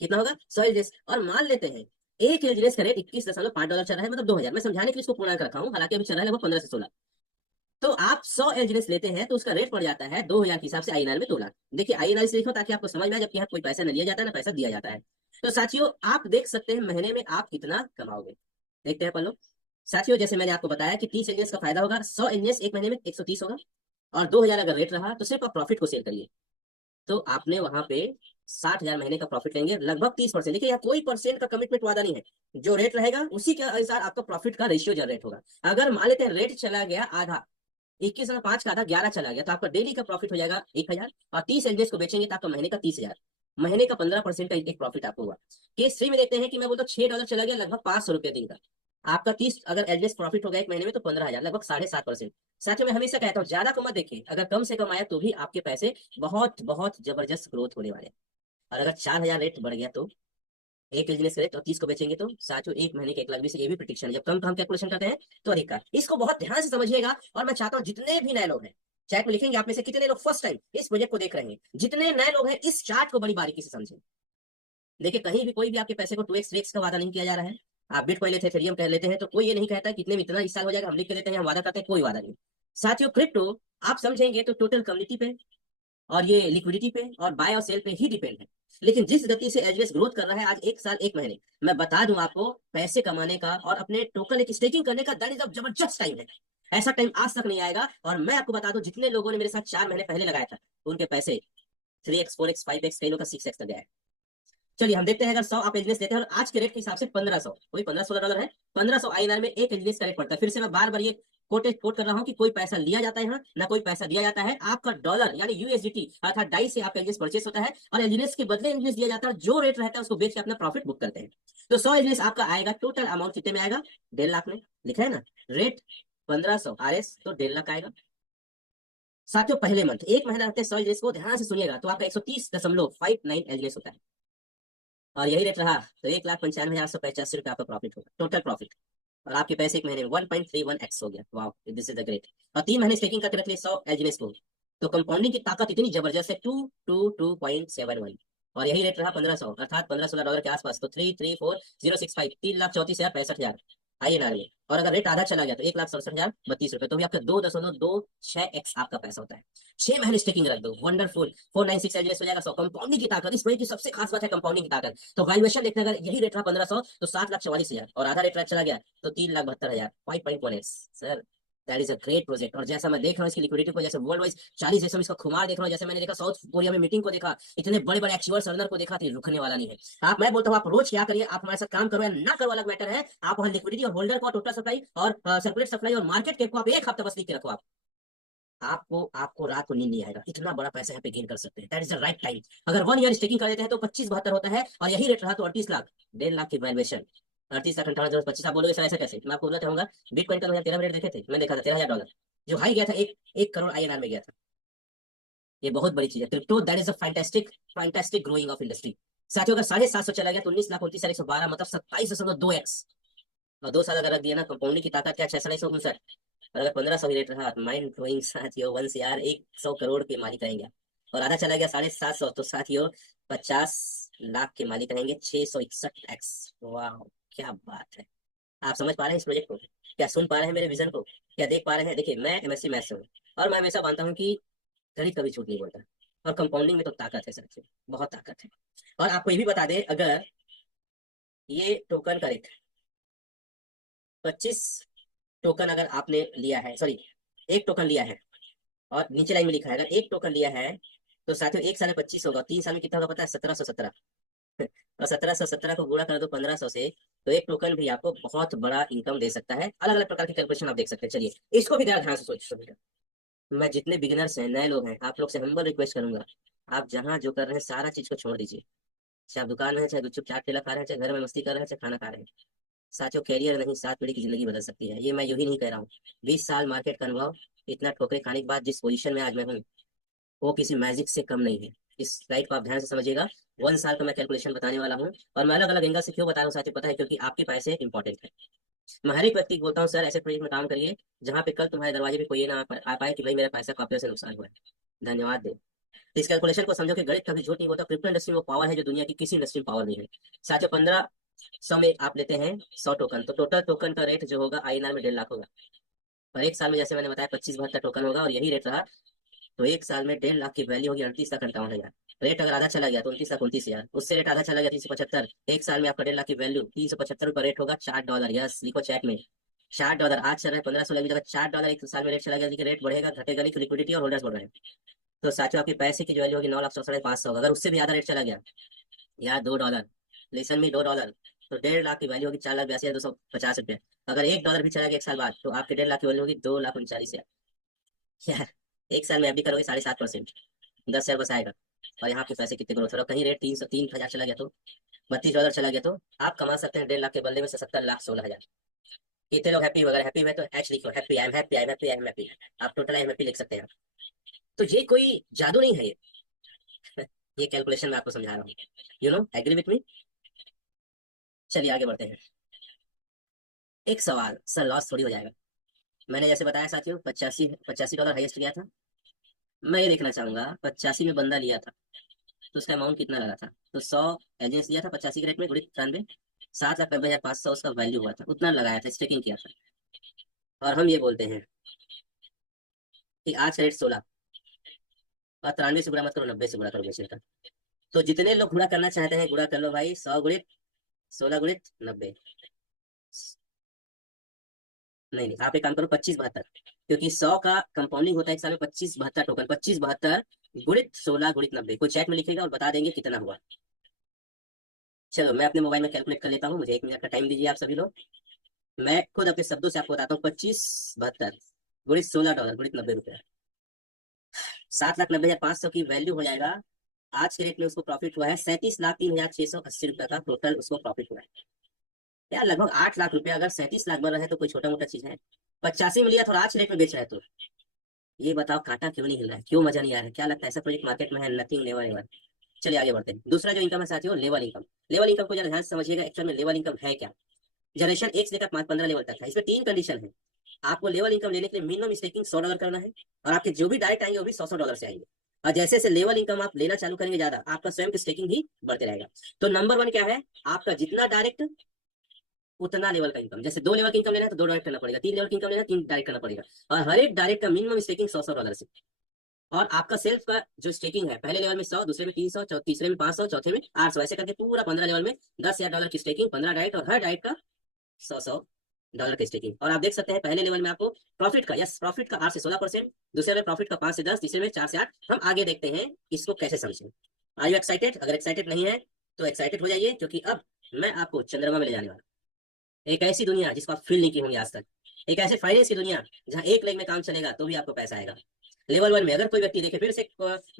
कितना होगा? 100 एलजीएस। और मान लेते हैं एक एलजीएस का रेट $21.5 चल रहा है, मतलब 2000। मैं समझाने के लिए इसको पूर्णांक रखा हूँ, हालांकि अभी चल रहा है लगभग 15 से 16। तो आप 100 एलजीएस लेते हैं तो उसका रेट पड़ जाता है 2000 के हिसाब से आईएनआर में 2 लाख। देखिए आईएनआर से लिखो ताकि आपको समझ में आए, जबकि यहाँ कोई पैसा न लिया जाता है ना पैसा दिया जाता है। तो साथियों आप देख सकते हैं महीने में आप कितना कमाओगे। देखते हैं पल्लो। साथियों जैसे मैंने आपको बताया कि 30 एलजीएस का फायदा होगा, 100 एलजीएस एक महीने में 130 होगा, और 2000 अगर रेट रहा तो सिर्फ आप प्रॉफिट को शेयर करिए, तो आपने वहां पे 60,000 महीने का प्रॉफिट लेंगे, लगभग 30%। देखिए यहाँ कोई परसेंट का कमिटमेंट वादा नहीं है, जो रेट रहेगा उसी के अनुसार आपका प्रॉफिट का रेशियो जनरेट होगा। अगर मान लेते हैं रेट चला गया आधा, 21.5 का आधा 11 चला गया, तो आपका डेली का प्रॉफिट हो जाएगा 1000, और 30 एलजीएस को बेचेंगे तो आपका महीने का 30,000, महीने का 15% का एक प्रॉफिट आपको हुआ। केस 3 में देखते हैं कि मैं बोलता हूँ $6 चला गया, लगभग 500 रुपये दिन का। आपका 30 अगर एलजीएस प्रॉफिट हो गया एक महीने में तो 15,000, लगभग 7.5%। साथियों मैं हमेशा कहता हूँ ज्यादा को मत देखिए, अगर कम से कम आया तो भी आपके पैसे बहुत बहुत जबरदस्त ग्रोथ होने वाले हैं। और अगर 4000 रेट बढ़ गया तो एक बिजनेस करें तो 30 को बेचेंगे तो साथियों एक महीने के 1 लाख से ये भी प्रिडिक्शन है। जब कम हम कैलकुलेशन करते हैं तो अधिक का, इसको बहुत ध्यान से समझिएगा। और मैं चाहता हूँ जितने भी नए लोग हैं चैट में लिखेंगे आप में से कितने लोग फर्स्ट टाइम इस प्रोजेक्ट को देख रहे हैं, जितने नए लोग हैं इस चार्ट को बड़ी बारीकी से समझें। देखिए कहीं भी कोई भी आपके पैसे को 2x 3x का वादा नहीं किया जा रहा है। आप बिटकॉइन लेते हैं, इथेरियम कह लेते हैं, तो कोई ये नहीं कहता कितने में इतना इस साल हो जाएगा, हम लिख के देते हैं, हम वादा करते हैं, कोई वादा नहीं। साथियों क्रिप्टो आप समझेंगे तो टोटल कम्युनिटी पे और ये लिक्विडिटी पे और बाय और सेल पे ही डिपेंड है। लेकिन जिस गति से एजरेस ग्रोथ कर रहा है आज 1 साल 1 महीने, मैं बता दूं आपको पैसे कमाने का और अपने टोकन एक स्टेकिंग करने का दैट इज अ जबरदस्त टाइम है। ऐसा टाइम आज तक नहीं आएगा। और मैं आपको बता दूं जितने लोगों ने मेरे साथ 4 महीने पहले लगाया था उनके पैसे 3x 4x 5x कई लोग का 6x तक गया है। चलिए हम देखते हैं, अगर 100 आप एजनेस लेते हैं और आज के रेट के हिसाब से 1500, वही $15-16 है, 1500 आईएनआर में एक एजनेस का रेट पड़ता है। फिर से मैं बार बार ये कोट कर रहा हूं कि कोई पैसा लिया जाता है यहाँ ना कोई पैसा दिया जाता है। आपका डॉलर यानी यूएसडीटी अर्थात डाई से आपका एजनेस परचेस होता है और एजनेस के बदले एजनेस दिया जाता है, जो रेट रहता है उसको बेच के अपना प्रॉफिट बुक करते हैं। तो 100 एजनेस आपका आएगा, टोटल अमाउंट कितने में आएगा, 1.5 लाख में। लिखा है ना रेट 1500 आरएस तो 1.5 लाख आएगा। साथियों पहले मंथ एक महीना रहते हैं 100 एजनेस को ध्यान से सुनिएगा तो आपका 130.59 एजनेस होता है, और यही रेट रहा तो 1,95,885 रुपये आपका प्रॉफिट होगा, टोटल प्रॉफिट। और आपके पैसे एक महीने में 1.31x हो गया। वाह दिस इज द ग्रेट। और 3 महीने स्टेकिंग करके रख लिए 100 एलजीएस को, तो कंपाउंडिंग की ताकत इतनी जबरदस्त है 222.71। और यही रेट रहा 1500 अर्थात $15-16 के आसपास, तो 334,065 3,34,65,000 आईएनआर में। और अगर रेट आधा चला गया तो 1,67,032 रुपये, तो भी आपका 2.26x आपका पैसा होता है। 6 महीने स्टेकिंग रख दो, वंडरफुल 496 एलजीएस हो जाएगा 100। कंपाउंडिंग की ताकत इस प्रोजेक्ट की सबसे खास बात है, कंपाउंडिंग की ताकत। तो वैल्यूएशन देखते हैं, अगर यही रेट रहा 1500 तो 7,44,000 और आधा रेट चला गया तो 3,72,000, 5.1x। Sir that is a great project. और जैसा मैं देख रहा हूँ इसकी लिक्विडिटी को, जैसे वर्ल्ड वाइज 40 देशों में इसका खुमार देख रहा हूँ, जैसे मैंने देखा साउथ कोरिया में मीटिंग को देखा, इतने बड़े बड़े एक्चुअल अर्नर को देखा, तो रुकने वाला नहीं है। आप मैं बोलता हूँ आप रोज क्या करिए, आप हमारे साथ काम करो या ना करो अलग मैटर है, आप वहाँ लिक्विडिटी और होल्डर को, टोटल सप्लाई और सर्कुलेट सप्लाई और मार्केट कैप को आप एक हफ्ता बस लिख के रखो। आपको आपको रात को नींद नहीं आएगा, इतना बड़ा पैसा यहाँ पे गेन कर सकते हैं। That is the right time. अगर 1 ईयर स्टेकिंग कर देते हैं तो 25-72 होता है, और यही रेट रहा तो 38 लाख, 1.5 लाख की वैल्यूएशन, 38,58,25। आप बोलोगे सर ऐसा कैसे, मैं आपको बोलना चाहूंगा बिटकॉइन का 2013 में रेट देखे थे, मैंने देखा था $13,000 जो हाई गया था, 1 करोड़ आईएनआर में गया था। ये बहुत बड़ी चीज है crypto, that is a fantastic growing of industry. साथियों अगर 750 चला गया तो 19,29,112 मतलब 27.2x, और 2 साल अगर रख दिया ना कंपाउंडिंग की ताकत क्या 6,59। और अगर 1500 ही रेट रहा माइंड ब्लोइंग साथियों, 1 से 100 करोड़ के मालिक रहेंगे। और आधा चला गया 750 तो साथियों 50 लाख के मालिक रहेंगे, 661x। वाह क्या बात है। आप समझ पा रहे हैं इस प्रोजेक्ट को, क्या सुन पा रहे हैं मेरे विजन को, क्या देख पा रहे हैं। देखिए मैं एमएससी मैथ्स से हूँ और मैं हमेशा मानता हूँ कि गणित कभी झूठ नहीं बोलता, और कंपाउंडिंग में तो ताकत है साथियों, बहुत ताकत है। और आपको ये भी बता दें, अगर ये टोकन का रेट 25 टोकन अगर आपने लिया है, सॉरी 1 टोकन लिया है, और नीचे लाइन में लिखा है अगर 1 टोकन लिया है तो साथियों 1 साल में 25 होगा, 3 साल में कितना होगा पता है, 1717। और 1717 को गुणा कर दो 1500 से, तो 1 टोकन भी आपको बहुत बड़ा इनकम दे सकता है। अलग अलग प्रकार की कैलकुलेशन आप देख सकते हैं। चलिए इसको भी ध्यान से सोचिए। मैं जितने बिगिनर्स हैं, नए लोग हैं, आप लोग से हम्बल रिक्वेस्ट करूंगा, आप जहाँ जो कर रहे हैं सारा चीज को छोड़ दीजिए। चाहे आप दुकान में है, चाहे गुपचुप चाट ठेला खा रहे हैं, चाहे घर में मस्ती कर रहे हैं, चाहे खाना खा रहे हैं। साथियों कैरियर नहीं 7 पीढ़ी की जिंदगी बदल सकती है, ये मैं यूं ही नहीं कह रहा हूँ। 20 साल मार्केट का अनुभव, इतना ठोकरे खाने के बाद जिस पोजीशन में आज मैं हूँ वो किसी मैजिक से कम नहीं है। इस स्लाइड को आप ध्यान से समझिएगा। 1 साल का मैं कैलकुलेशन बताने वाला हूँ, और मैं अलग अलग एंगल से क्यों बता रहा हूँ साथियों पता है, क्योंकि आपके पैसे इंपॉर्टेंट है। मैं हर एक व्यक्ति को बोलता हूँ सर ऐसे प्रोजेक्ट में काम करिए जहाँ पे कल तुम्हारे दरवाजे पे कोई ये ना आ पाए कि भाई मेरा पैसा काफी से नुकसान हुआ है। धन्यवाद दे। इस कैलकुलेशन को समझो कि गणित कभी झूठ नहीं होता। क्रिप्टो इंडस्ट्री में वो पावर है जो दुनिया की किसी इंडस्ट्री में पावर नहीं है। साथियों 15 100 में आप लेते हैं 100 टोकन, तो टोटल टोकन का रेट जो होगा INR में 1.5 लाख होगा। और एक साल में जैसे मैंने बताया 25-72 टोकन होगा और यही रेट रहा, तो एक साल में 1.5 लाख की वैल्यू होगी 38,58,000। रेट अगर आधा चला गया तो 29,29,000, उससे रेट आधा चला गया 375। एक साल में आपका 1.5 लाख की वैल्यू 375 रुपये रेट होगा $4। यस, लिखो चैट में $4। आज चल रहा है 1516 की जगह $4 एक साल में रेट चला गया, लेकिन रेट बढ़ेगा घटेगा नहीं, लिक्विडिटी और होल्डर्स बढ़ रहे हैं। तो साथियों आपके पैसे की जो वैल्यू होगी 9,64,500। अगर उससे भी ज्यादा रेट चला गया यार $2, लेसन में $2, तो 1.5 लाख की वैल्यू होगी 4,82,250 रुपये। अगर $1 भी चला गया एक साल बाद तो आपके 1.5 लाख की वैल्यू होगी 2,39,000। यार एक साल में FD करोगे 7.5%, 10,000 बस आएगा। और यहाँ पे पैसे कितने ग्रोथ हो रहा है, कहीं रेट 3,000 चला गया तो $32 चला गया तो आप कमा सकते हैं 1.5 लाख के बदले में से 70,16,000। कितने लोग हैप्पी वगैरह हैप्पी हुए तो एच लिखो, happy, I am happy, I am happy, I am happy. आप टोटल आई एम हैप्पी लिख सकते हैं। तो ये कोई जादू नहीं है ये कैलकुलेशन मैं आपको समझा रहा हूँ, you know, agree with me. चलिए आगे बढ़ते हैं। एक सवाल, सर लॉस थोड़ी हो जाएगा। मैंने जैसे बताया साथियों, $85 हाईएस्ट गया था। मैं ये देखना चाहूंगा 85 में बंदा लिया था तो उसका अमाउंट कितना लगा था। तो 100 एजेंस लिया था 85 के रेट में, 93, 7,90,500 उसका वैल्यू हुआ था, उतना लगाया था, स्टेकिंग किया था। और हम ये बोलते हैं कि आज का रेट 16, और 93 से गुणा मत करो, 90 से गुणा करो बेचने का। तो जितने लोग गुणा करना चाहते हैं गुणा कर लो भाई, 100 गुणित 16 गुणित 90। नहीं, आप एक काम करो 25-72, क्योंकि 100 का कंपाउंडिंग होता है एक साल में 25-72 टोकन, 25-72 गुणित 16 गुणित 90। कोई चैट में लिखेगा और बता देंगे कितना हुआ। चलो मैं अपने मोबाइल में कैलकुलेट कर लेता हूँ, मुझे 1 मिनट का टाइम दीजिए आप सभी लोग। मैं खुद अपने शब्दों से आपको बताता हूँ। 25-72 गुणित $16 गुणित 90 रुपया, 7,90,500 की वैल्यू हो जाएगा। आज के रेट में उसको प्रॉफिट हुआ है 37,03,680 रुपया का टोटल उसको प्रॉफिट हुआ है। यार लगभग 8 लाख रुपया। अगर 37 लाख बन रहा है तो कोई छोटा मोटा चीज है। 85 में लिया था और आज रेट में बेच रहा है, तो ये बताओ कांटा क्यों नहीं हिल रहा है, क्यों मजा नहीं आ रहा है, क्या लगता है ऐसा प्रोजेक्ट मार्केट में है? Nothing, never ever. चलिए आगे बढ़ते हैं। दूसरा जो इनकम है साथियों, लेवल इनकम। लेवल इनकम को जरा ध्यान से समझिएगा, एक्चुअल में लेवल इनकम है क्या। जनरेशन 1 से लेकर 15 लेवल तक है। इसमें 3 कंडीशन है। आपको लेवल इनकम लेने के लिए मिनिमम स्टेकिंग $100 करना है, और आपके जो भी डायरेक्ट आएंगे वो भी $100 से आएंगे। और जैसे जैसे लेवल इनकम आप लेना चालू करेंगे ज्यादा, आपका स्वयं की स्टेकिंग भी बढ़ते रहेगा। तो नंबर 1 क्या है, आपका जितना डायरेक्ट उतना लेवल का इनकम। जैसे 2 लेवल का इनकम लेना है तो 2 डायरेक्ट करना पड़ेगा, 3 लेवल का इनकम लेना है 3 डायरेक्ट करना पड़ेगा। और हर एक डायरेक्ट का मिनिमम स्टेकिंग $100 से। और आपका सेल्फ का जो स्टेकिंग है, पहले लेवल में 100, दूसरे में 300, तीसरे में 500, चौथे में 800, ऐसे करके पूरा 15 लेवल में $10,000 की स्टेकिंग, 15 डायरेक्ट, और हर डायरेक्ट का $100 की स्टेकिंग। और आप देख सकते हैं पहले लेवल में आपको प्रॉफिट का, यस, प्रॉफिट का 8 से 16%, दूसरे में प्रॉफिट का 5 से 10, तीसरे में 4 से 8। हम आगे देखते हैं इसको कैसे समझें। Are you excited? अगर एक्साइटेड नहीं है तो एक्साइटेड हो जाइए, क्योंकि अब मैं आपको चंद्रमा में ले जाने वाला हूं। एक ऐसी दुनिया जिसको आप फील नहीं की होंगी आज तक, एक ऐसे फाइनेंस की दुनिया जहां एक लेग में काम चलेगा तो भी आपको पैसा आएगा। लेवल 1 में अगर कोई व्यक्ति देखे, फिर से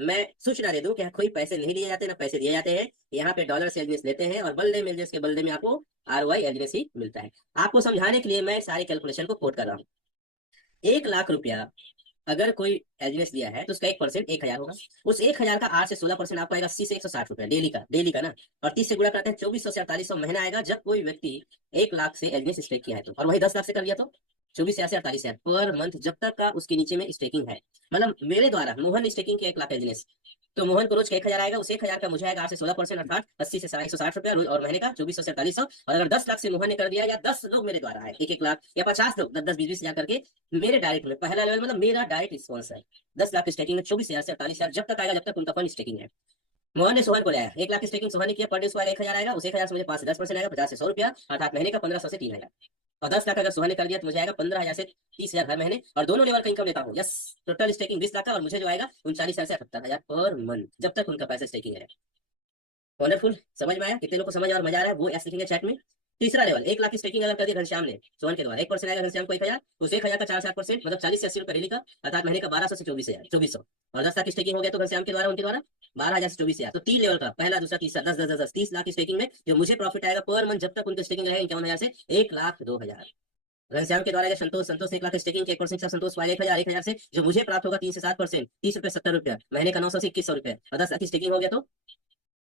मैं सूचना दे दूं कि कोई पैसे नहीं लिए जाते, ना पैसे दिए जाते हैं। यहाँ पे डॉलर से एलजीएस लेते हैं, और बल्ले में एलजीएस के बल्ले में आपको ROI एलजीएस ही मिलता है। आपको समझाने के लिए मैं सारे कैलकुलेशन को कोट कर रहा हूँ। 1 लाख रुपया अगर कोई एलजीएस लिया है तो उसका 1% 1,000 होगा। उस 1,000 का 8 से 16% आपको आएगा 80 से 160 रुपया डेली का ना। और 30 से गुणा करते हैं 2400 से 4800 महीना आएगा, जब कोई व्यक्ति 1 लाख से एलजीएस स्टेक किया है तो। और वही 10 लाख से कर लिया तो 24,000 से 48,000 पर मंथ, जब तक का उसके नीचे में स्टेकिंग है। मतलब मेरे द्वारा मोहन ने स्टेकिंग किया 1 लाख एलजीएस, तो मोहन को रोज का 1,000 आएगा, उस 1,000 का मुझे आएगा 8 से 16%, अर्थात 80 से 160 रुपया रोज, और महीने का 2400 से 4800। और अगर 10 लाख से मोहन ने कर दिया, या 10 लोग मेरे द्वारा है 1-1 लाख, या 50 लोग 10-10, 20-20 हजार करके मेरे डायरेक्ट में, पहला लेवल मतलब मेरा डायरेक्ट स्पॉन्सर 10 लाख की स्टेकिंग में 24,000 से 48,000 जब तक आएगा जब तक उनका फंड स्टेकिंग है। मोहन ने सोहन को लाया 1 लाख की स्टेकिंग, सोहन ने किया, पर डे उसको आएगा 1,000 आएगा, उस 1,000 से मुझे 5 से 10% आएगा, 50 से 100 रुपया, अर्थात महीने का 1500 से 3,000। और 10 लाख अगर सोहन ने कर दिया तो मुझे आएगा 15,000 से 30,000 हर महीने। और दोनों लेवल का इनकम लेता हूँ, यस, टोटल स्टेकिंग 20 लाख का, और मुझे जो आएगा 39,000 से 78,000 पर मंथ, जब तक उनका पैसा स्टेकिंग है। वंडरफुल, समझ में आया? कितने लोग को समझ और मजा आ रहा है वो ऐसे लिखेंगे चैट में। तीसरा लेवल, 1 लाख की स्टेकिंग अगर कर दिया घनश्याम ने सोहन के द्वारा, 1% आएगा घनश्याम को 1,000, उस 1,000 का 4-7%, मतलब 40 से 80 रुपये डेली का, अर्थात महीने का 1200 से 24,000। और 10 लाख की स्टेकिंग हो गया तो घनश्याम के द्वारा, उनके द्वारा 12,000 से 24,000। तो 3 लेवल का, पहला, दूसरा, तीसरा, 10-10-10-10, 30 लाख की स्टेकिंग में जो मुझे प्रॉफिट आएगा पर मंथ, जब तक उनकी स्टेकिंग रहेगा 51,000 से 1,02,000। घनश्याम के द्वारा संतोष 1 लाख की स्टेकिंग, 1% का संतोष पाएगा 1,000 से जो मुझे प्राप्त होगा 3 से 7%, 30 रुपये 70 रुपया, महीने का 900 से 2,100 रुपये। और 10 लाख की स्टेकिंग हो गया तो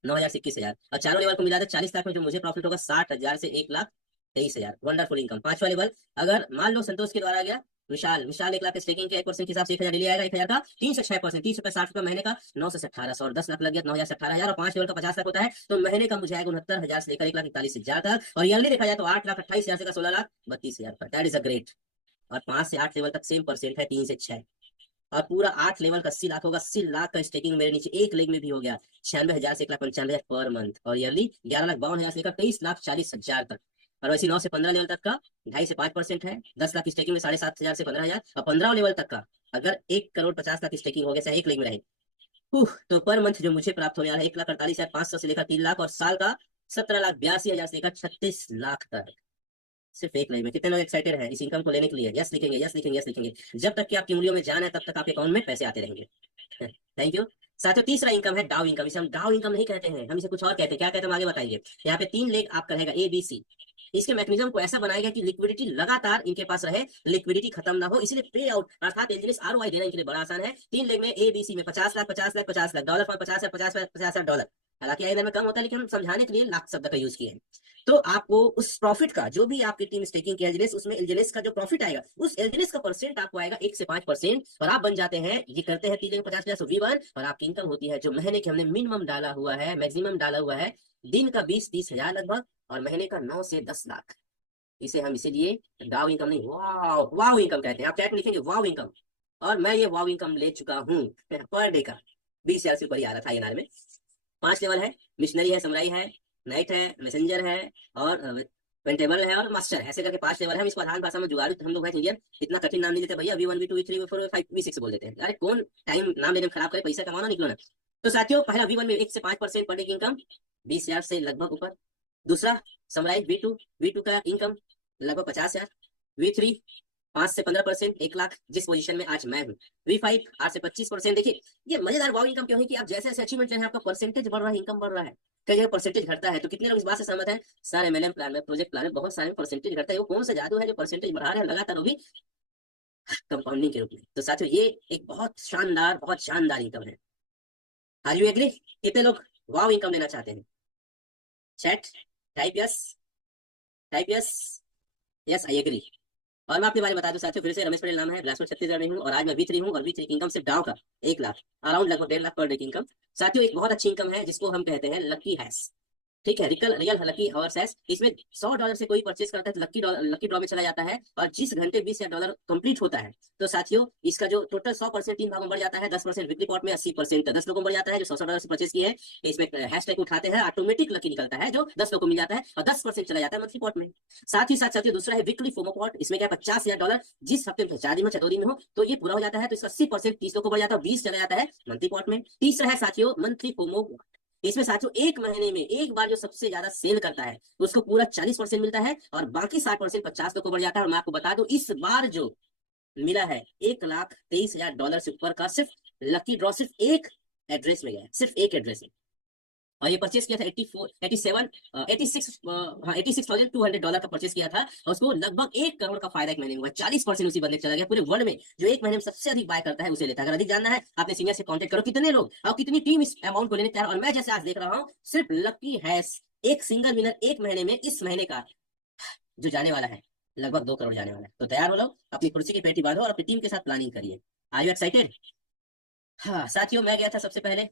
9,000 से 21,000। और चारों लेवल को मिला दे 40 लाख में जो मुझे प्रॉफिट होगा 60,000 से 1,23,000। Wonderful income. 5वां लेवल, अगर मान लो संतोष के द्वारा आ गया विशाल 1 लाख स्टेकिंग के 1% के हिसाब से 1,000 डेली आएगा, 1,000 का 3 से 6%, 30 रुपए 60 रुपए महीने का, 9 से 1800 और 10 लाख लग गया 9,000 से 18,000 और 5 लेवल का 50 लाख होता है तो महीने का मुझे आएगा 69,000 से लेकर 1,41,000 तक। और ईयरली देखा जाए तो 8,28,000 से 16,32,000 का, दैट इज अ ग्रेट। और 5 से 8 लेवल तक सेम परसेंट है, 3 से 6 और पूरा 8 लेवल का 80 लाख होगा। 80 लाख का स्टेकिंग मेरे नीचे एक लेग में भी हो गया, 96,000 से 1,95,000 पर मंथ और ईयरली 11,52,000 से लेकर 23,40,000 तक। और वैसे 9 से 15 लेवल तक का 2.5 से 5% है, 10 लाख की स्टेकिंग में 7,500 से 15,000 और 15 लेवल तक का अगर 1,50,00,000 की स्टेकिंग हो गया चाहे एक लेग में रहे तो पर मंथ जो मुझे प्राप्त होने वाला है 1,48,500 से लेकर 3 लाख और साल का 17,82,000 से लेकर 36 लाख तक, सिर्फ एक लाइन में। कितने लोग एक्साइटेड हैं इस इनकम को लेने के लिए? यस लिखेंगे, यस लिखेंगे, यस लिखेंगे। जब तक कि आपकी उंगलियों में जान है तब तक आपके अकाउंट में पैसे आते रहेंगे। Thank you. साथियों तीसरा इनकम है डाउ इनकम। इसे हम डाउ इनकम नहीं कहते हैं, हम इसे कुछ और कहते हैं। क्या कहते हैं हम आगे बताएंगे। यहाँ पे 3 लेग आपका रहेगा ABC। इसके मैकेनिज्म को ऐसा बनाया गया कि लिक्विडिटी लगातार इनके पास रहे, लिक्विडिटी खत्म ना हो, इसलिए पे आउट अर्थात एलजीएस ROI देना इनके लिए बड़ा आसान है। 3 लेग में ABC में 50 लाख 50 लाख 50 लाख डॉलर, 50 लाख 50 लाख 50 लाख डॉलर। हालांकि आयदन में कम होता है लेकिन हम समझाने के लिए लाख शब्द का यूज किए हैं। तो आपको उस प्रॉफिट का जो भी आपकी टीम स्टेकिंग की एलजीएस, उसमें एलजीएस का जो प्रॉफिट आएगा उस एलजीएस का परसेंट आपको आएगा 1 से 5% और आप बन जाते हैं, ये करते हैं 3 लेग 50,000 V1 और आपकी इनकम होती है जो महीने के हमने मिनिमम डाला हुआ है, मैक्सिमम डाला हुआ है दिन का 20-30 हजार लगभग और महीने का 9 से 10 लाख। इसे हम इसीलिए डाउ इनकम नहीं वाव वाव इनकम कहते हैं। आप चैट में लिखेंगे वाव इनकम और मैं ये वाव इनकम ले चुका हूँ पर डे का 20,000 से ऊपर ही आ रहा था ये में। 5 लेवल है, मिशनरी है, समुराई है, नाइट है, मैसेंजर है और वेंटेबल है और मास्टर है। ऐसे करके 5 लेवल है। हम इसको आसान भाषा में जुगाड़ू हम लोग हैं इंडियन, इतना कठिन नाम नहीं देते भैया। V1 V2 V3 V4 V5 V6 बोल देते हैं। अरे कौन टाइम नाम लेने में खराब करे, पैसा कमाना निकलो ना। तो साथियों पहला V1 में 1 से 5% पर डे की इनकम 20,000 से लगभग ऊपर। दूसरा समुराई V2 का इनकम लगभग 50,000। V3 5 से 15%, 1 लाख, जिस पोजीशन में आज मैं हूँ। V5 8 से 25%। देखिए ये मजेदार वाव इनकम क्यों है कि आप जैसे जैसे अचीवमेंट है आपका परसेंटेज बढ़ रहा है, इनकम बढ़ रहा है। कई जगह परसेंटेज घटता है तो कितने लोग इस बात से सहमत हैं? सर MLM प्लान में, प्रोजेक्ट प्लान में बहुत सारे परसेंटेज घटता है। वो कौन सा जादू है जो परसेंटेज बढ़ा रहे हैं लगातार, वो भी कंपाउंडिंग के रूप में। तो साथियों ये एक बहुत शानदार इनकम है। Are you agree? कितने लोग वाव इनकम लेना चाहते हैं? Chat type yes yes I agree. और मैं आपके बारे में बता दूं साथियों, फिर से रमेश पटेल नाम है, बिलासपुर छत्तीसगढ़ में हूँ और आज मैं V3 हूँ और V3 की इनकम सिर्फ डाउ का 1 लाख, अराउंड लगभग 1.5 लाख पर डे की इनकम। साथियों एक बहुत अच्छी इनकम है जिसको हम कहते हैं लकी हैश। ठीक है, रियल लकी और सैस। इसमें $100 से कोई परचेस करता है तो लकी ड्रॉ में चला जाता है और जिस घंटे $20,000 कंप्लीट होता है तो साथियों इसका जो टोटल 100% 3 भागों में बढ़ जाता है। 10% वीकली पॉट में, 80% 10 लोगों में बढ़ जाता है जो $100 से परचेस किए हैं। इसमें हैशटैग उठाते हैं, ऑटोमेटिक लकी निकलता है जो 10 लोगों को मिल जाता है और 10% चला जाता है मंथली पॉट में। साथ ही साथ साथियों दूसरा है वीकली फोमो पॉट। इसमें क्या $50,000 जिस हफ्ते में 4 दिन में 2 दिन में हो तो ये पूरा हो जाता है तो इसका 80% 30 लोगों को बढ़ जाता है, 20 चला जाता है मंथली पॉट में। तीसरा है साथियों मंथली फोमो। इसमें साथियों एक महीने में एक बार जो सबसे ज्यादा सेल करता है उसको पूरा 40% मिलता है और बाकी 60% 50 लोगों को बढ़ जाता है। और मैं आपको बता दूं इस बार जो मिला है $1,23,000 से ऊपर का सिर्फ लकी ड्रॉ सिर्फ एक एड्रेस में गया है, सिर्फ एक एड्रेस में। और ये परचेस किया था $86,200 का परचेस किया था और उसको लगभग 1 करोड़ का फायदा एक महीने में हुआ। 40% उसी बंदे चला गया पूरे वर्ल्ड में। जो एक महीने में सबसे अधिक बाय करता है उसे लेता है। अगर अधिक जानना है आपने सीनियर से कांटेक्ट करो कितने लोग और कितनी टीम इस अमाउंट को लेने तैयार। और मैं जैसे आज देख रहा हूँ सिर्फ लकी हैश एक सिंगल विनर एक महीने में, इस महीने का जो जाने वाला है लगभग 2 करोड़ जाने वाला है। तो तैयार हो लोग, अपनी कुर्सी की पेटी बांधो और अपनी टीम के साथ प्लानिंग करिए। Are you excited? हाँ साथियों मैं गया था सबसे पहले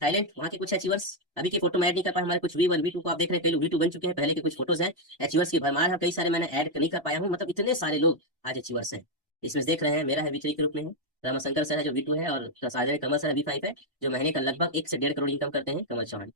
थाईलैंड, वहाँ के कुछ अचीवर्स अभी की फोटो में ऐड नहीं कर पाया। हमारे कुछ V1 V2 को आप देख रहे हैं, कई लोग V2 बन चुके हैं, पहले के कुछ फोटोज हैं। अचीवर्स की भरमार है, कई सारे मैंने ऐड नहीं कर पाया हूँ, मतलब इतने सारे लोग आज अचीवर्स हैं। इसमें देख रहे हैं मेरा है V3 के रूप में है, रामाशंकर सर है जो V2 है और साजन कमल सर है V5 है जो महीने का लगभग 1 से 1.5 करोड़ इनकम करते हैं। कमल चौहान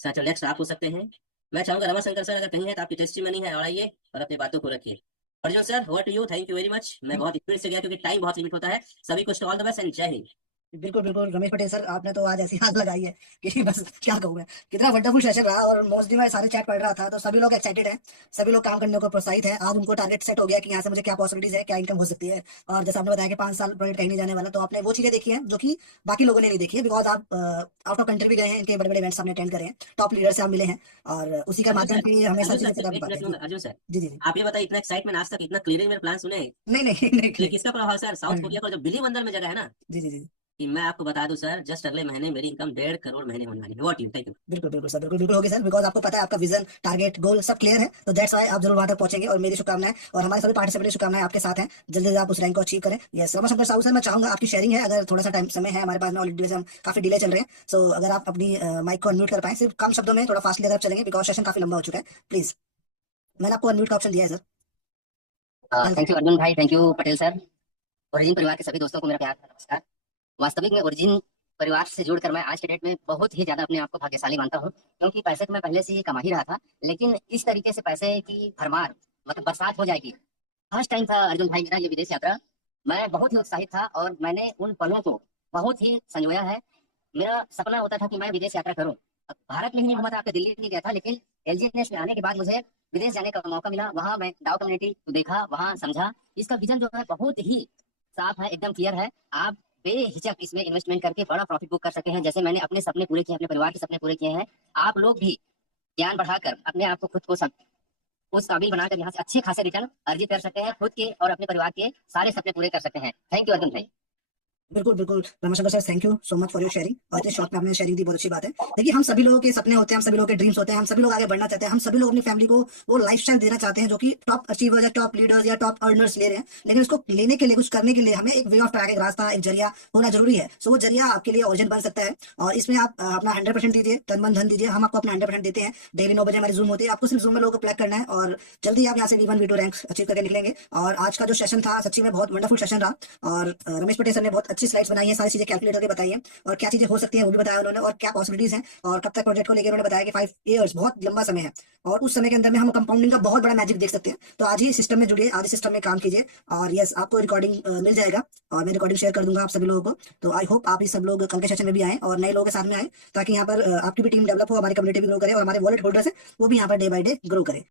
साथियों नेक्स्ट आप हो सकते हैं। मैं चाहूंगा रमाशंकर सर अगर कहीं है तो आपकी टेस्टिमनी है और आइए और अपनी बातों को रखिए। Arjun sir over to you, thank you very much. मैं बहुत स्पीड से गया क्योंकि टाइम बहुत लिमिट होता है। सभी को ऑल द बेस्ट एंड जय हिंद। बिल्कुल बिल्कुल रमेश पटेल सर, आपने तो आज ऐसी हाथ लगाई है कि बस क्या कहूँ मैं। कितना वंडरफुल सेशन रहा और मोस्टली मैं सारे चैट पढ़ रहा था तो सभी लोग एक्साइटेड हैं, सभी लोग काम करने को प्रोत्साहित है। आज उनको टारगेट सेट हो गया कि यहाँ से मुझे क्या पॉसिबिलिटीज है, क्या इनकम हो सकती है। और जैसे आपने बताया कि 5 साल प्रोजेक्ट कहीं नहीं जाने वाला, तो आपने वो चीजें देखी है जो कि बाकी लोगों ने नहीं देखी है। बिकॉज आप आउट ऑफ कंट्री भी गए हैं, इनके बड़े बड़े इवेंट्स आपने अटेंड करे हैं, टॉप लीडर से आप मिले हैं और उसी का माध्यम से हमें सारी चीजें पता पाते हैं। अर्जुन सर जी जी आप ये बताइए इतना एक्साइटमेंट आज तक इतना क्लियरिंग मेरे प्लान सुने हैं? नहीं नहीं नहीं किसका प्रभाव सर? साउथ कोरिया का जो बिली बंदर में जगह है ना, जी जी जी कि मैं आपको बता दूं सर, जस्ट अगले महीने मेरी इनकम 1.5 करोड़ महीने होने वाली है। What you thank you. बिल्कुल बिल्कुल सर, बिल्कुल बिल्कुल होगी सर, बिकॉज आपको पता है आपका विजन, टारगेट, गोल सब क्लियर है, तो दैट्स व्हाई आप जरूर वहां तक पहुंचेंगे। और मेरी शुभकामनाएं और हमारे सभी पार्टिसिपेंट की शुभकामनाएं आपके साथ हैं, जल्दी जल्दी आप उस रैंक को अचीव करें। यस रमाशंकर साहू सर, मैं चाहूंगा आपकी शेयरिंग है, अगर थोड़ा सा टाइम समय है हमारे पास में, ऑलरेडी हम काफी डिले चल रहे हैं, सो अगर आप अपनी माइक को अनम्यूट कर पाए, सिर्फ कम शब्दों में थोड़ा फास्टली अगर आप चलेंगे, बिकॉज सेशन काफी लंबा हो चुका है, प्लीज। मैंने आपको अनम्यूट का ऑप्शन दिया है सर। थैंक यू अर्जुन भाई, thank you Patel sir. Origin परिवार के सभी दोस्तों को मेरा प्यार भरा नमस्कार। वास्तविक में ओरिजिन परिवार से जुड़कर मैं आज के डेट में बहुत ही ज्यादा अपने आप को भाग्यशाली मानता हूँ, क्योंकि पैसे तो मैं पहले से ही कमा ही रहा था, लेकिन इस तरीके से पैसे की भरमार मतलब बरसात हो जाएगी, फर्स्ट टाइम था अर्जुन भाई मेरा ये विदेश यात्रा। मैं बहुत ही उत्साहित था और मैंने उन पलों को बहुत ही संजोया है। मेरा सपना होता था कि मैं विदेश यात्रा करूं। अब भारत में ही नहीं घूमा था, आपके दिल्ली नहीं गया था, लेकिन एलजीएनएस में आने के बाद मुझे विदेश जाने का मौका मिला। वहां मैं डाउ कम्युनिटी को देखा, वहां समझा। इसका विजन जो है बहुत ही साफ है, एकदम क्लियर है। आप बेहिचक इसमें इन्वेस्टमेंट करके बड़ा प्रॉफिट बुक कर सकते हैं। जैसे मैंने अपने सपने पूरे किए, अपने परिवार के सपने पूरे किए हैं, आप लोग भी ज्ञान बढ़ाकर अपने आप को खुद को उस काबिल बनाकर यहाँ से अच्छे खासे रिटर्न अर्जित कर सकते हैं, खुद के और अपने परिवार के सारे सपने पूरे कर सकते हैं। थैंक यू अर्जुन भाई। बिल्कुल बिल्कुल Ramashankar sir, thank you so much for your sharing. और इतने शॉर्ट में आपने शेयरिंग दी, बहुत अच्छी बात है। देखिए, हम सभी लोगों के सपने होते हैं, हम सभी लोगों के ड्रीम्स होते हैं, हम सभी लोग आगे बढ़ना चाहते हैं, हम सभी लोग अपनी फैमिली को वो लाइफस्टाइल देना चाहते हैं जो कि टॉप अचीवर्स या टॉप लीडर्स या टॉप अर्नर्स ले रहे हैं। लेकिन उसको लेने के लिए, कुछ करने के लिए हमें एक वे ऑफ ट्रैक, एक रास्ता, एक जरिया होना जरूरी है। सो वो जरिया आपके लिए ओरिजिन बन सकता है, और इसमें आप अपना 100% दीजिए, तन मन धन दीजिए। हम आपको अपना 100% देते हैं। डेली 9 बजे हमारी जूम होती है, आपको सिर्फ जूम में लोगों को प्लग करना है, और जल्दी आप यहाँ से V1 V2 रैंक अचीव करके निकलेंगे। और आज का जो सेशन था सच्ची में बहुत वंडरफुल सेशन रहा, और रमेश पटेल सर ने बहुत अच्छी स्लाइड्स बनाई है, सारी चीजें कैलकुलेटर के बताई है, और क्या चीजें हो सकती हैं वो भी बताया उन्होंने, और क्या पॉसिबिलिटीज हैं, और कब तक प्रोजेक्ट को लेकर उन्होंने बताया कि 5 इयर्स बहुत लंबा समय है, और उस समय के अंदर में हम कंपाउंडिंग का बहुत बड़ा मैजिक देख सकते हैं। तो आज ही सिस्टम में जुड़िए, आज ही सिस्टम में काम कीजिए, और यस आपको रिकॉर्डिंग मिल जाएगा, और मैं रिकॉर्डिंग शेयर कर दूंगा आप सभी लोगों को। तो आई होप आप ये सब लोग कल के सेशन में भी आए और नए लोगों के साथ में आए, ताकि यहाँ पर आपकी भी टीम डेवलप हो, हमारी कम्युनिटी भी ग्रो करे, और हमारे वॉलेट होल्डर्स है वो भी यहाँ per day by day grow करे।